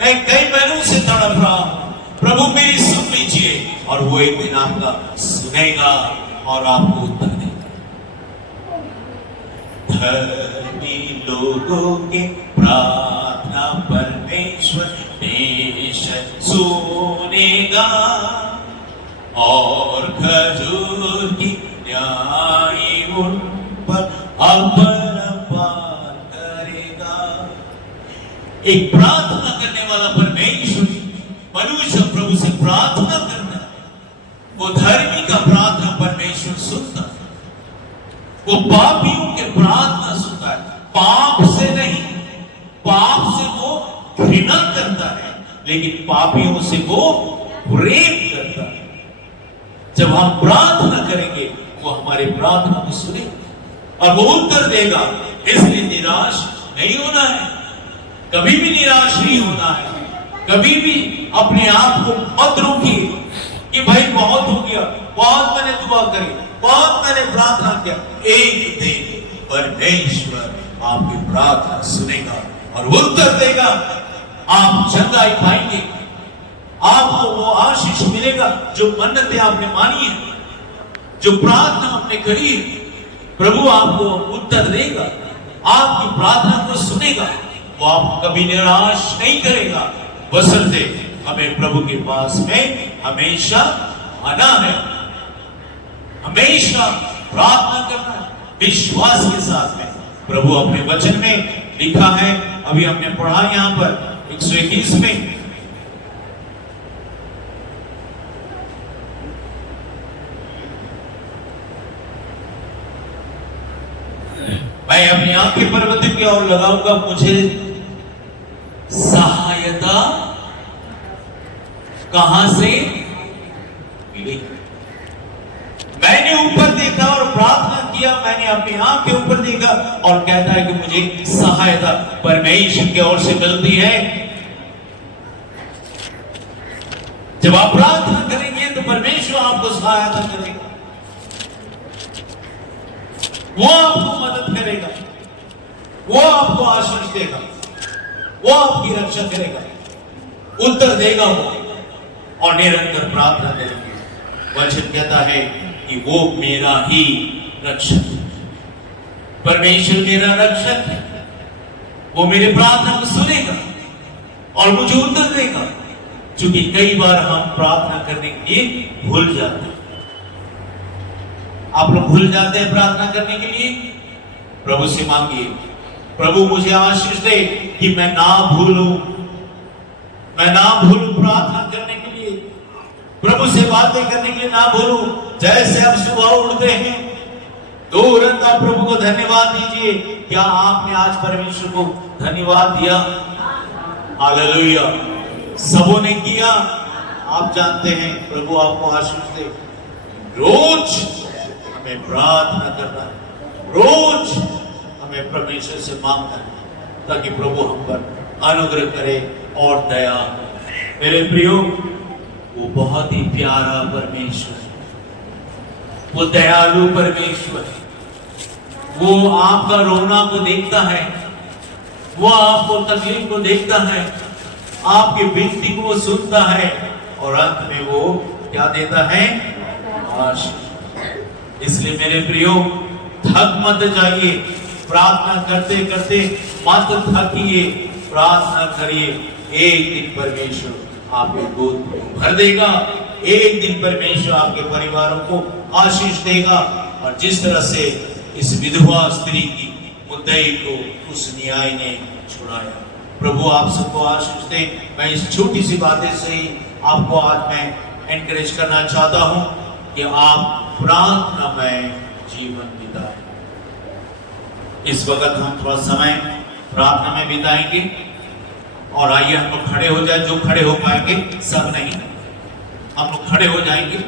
मैं कई महीनों से तड़प रहा हूं, प्रभु मेरी सुन लीजिए। और वो एक दिन आपका सुनेगा और आपको उत्तर देगा। धर्मी लोगों के प्रार्थना परमेश्वर देश सुनेगा, और खजूर की न्यायी उन पर अपरपार करेगा। एक प्रार्थना करने वाला परमेश्वर मनुष्य प्रभु से प्रार्थना करना, वो धर्मी का प्रार्थना परमेश्वर सुनता है। वो पापियों के प्रार्थना सुनता है, पाप से नहीं। पाप से वो घृणा करता है, लेकिन पापियों से वो प्रेम करता है। जब हम प्रार्थना करेंगे वो हमारी प्रार्थना को सुनेगा और वो उत्तर देगा। इसलिए निराश नहीं होना है, कभी भी निराश नहीं होना है। कभी भी अपने आप को मत रोकिए कि भाई बहुत हो गया, बहुत मैंने दुआ करी, बहुत मैंने प्रार्थना किया। एक दिन परमेश्वर आपकी प्रार्थना सुनेगा और वो उत्तर देगा। आप चंगाई पाएंगे, आपको वो आशीष मिलेगा जो मन्नतें आपने मानी है, जो प्रार्थना आपने करी है। प्रभु आपको उत्तर देगा, आपकी प्रार्थना को सुनेगा। वो आपको कभी निराश नहीं करेगा। बशर्ते हमें प्रभु के पास में हमेशा आना है, हमेशा प्रार्थना करना है विश्वास के साथ में। प्रभु अपने वचन में लिखा है, अभी हमने पढ़ा यहां पर 121 में, मैं अपनी आंखें पर्वत की ओर लगाऊंगा, मुझे सहायता कहां से मिलेगी। मैंने ऊपर देखा और प्रार्थना किया, मैंने अपनी आंखें ऊपर देखा और कहता है कि मुझे सहायता परमेश्वर की ओर से मिलती है। जब आप प्रार्थना करेंगे तो परमेश्वर आपको सहायता करेगा, वो आपको मदद करेगा, वो आपको आशीष देगा, वो आपकी रक्षा करेगा, उत्तर देगा वो। और निरंतर प्रार्थना करेंगे। वचन कहता है कि वो मेरा ही रक्षक है, परमेश्वर मेरा रक्षक है। वो मेरे प्रार्थना को सुनेगा और मुझे उत्तर देगा। क्योंकि कई बार हम प्रार्थना करने के लिए भूल जाते हैं। आप लोग भूल जाते हैं प्रार्थना करने के लिए। प्रभु से मांगिए, प्रभु मुझे आशीष दे कि मैं ना भूलूं प्रार्थना करने के लिए, प्रभु से बातें करने के लिए ना भूलूं। जैसे आप सुबह उठते हैं तुरंत आप प्रभु को धन्यवाद दीजिए। क्या आपने आज परमेश्वर को धन्यवाद दिया? हालेलुया। सबों ने किया। आप जानते हैं प्रभु आपको आशीष दे। रोज हमें प्रार्थना करना है, रोज हमें परमेश्वर से मांगना है ताकि प्रभु हम पर अनुग्रह करे और दया। मेरे प्रियो, वो बहुत ही प्यारा परमेश्वर है, वो दयालु परमेश्वर है। वो आपका रोना को देखता है, वो आपको तकलीफ को देखता है, आपकी विनती को वो सुनता है और अंत में वो क्या देता है? आशीष। इसलिए मेरे प्रियो, थक मत जाइए, प्रार्थना करते करते मत थकिए, प्रार्थना करिए। एक दिन परमेश्वर आपके गोद भर देगा, एक दिन परमेश्वर आपके परिवारों को आशीष देगा। और जिस तरह से इस विधवा स्त्री की मुद्दई को उस न्याय ने छुड़ाया, प्रभु आप सबको आशीष दे। मैं इस छोटी सी बातें से ही आपको आज मैं एनकरेज करना चाहता हूं कि आप प्रार्थना में जीवन बिताएं। इस वक्त हम थोड़ा समय प्रार्थना में बिताएंगे और आइए हम लोग खड़े हो जाए, जो खड़े हो पाएंगे, सब नहीं, हम लोग खड़े हो जाएंगे।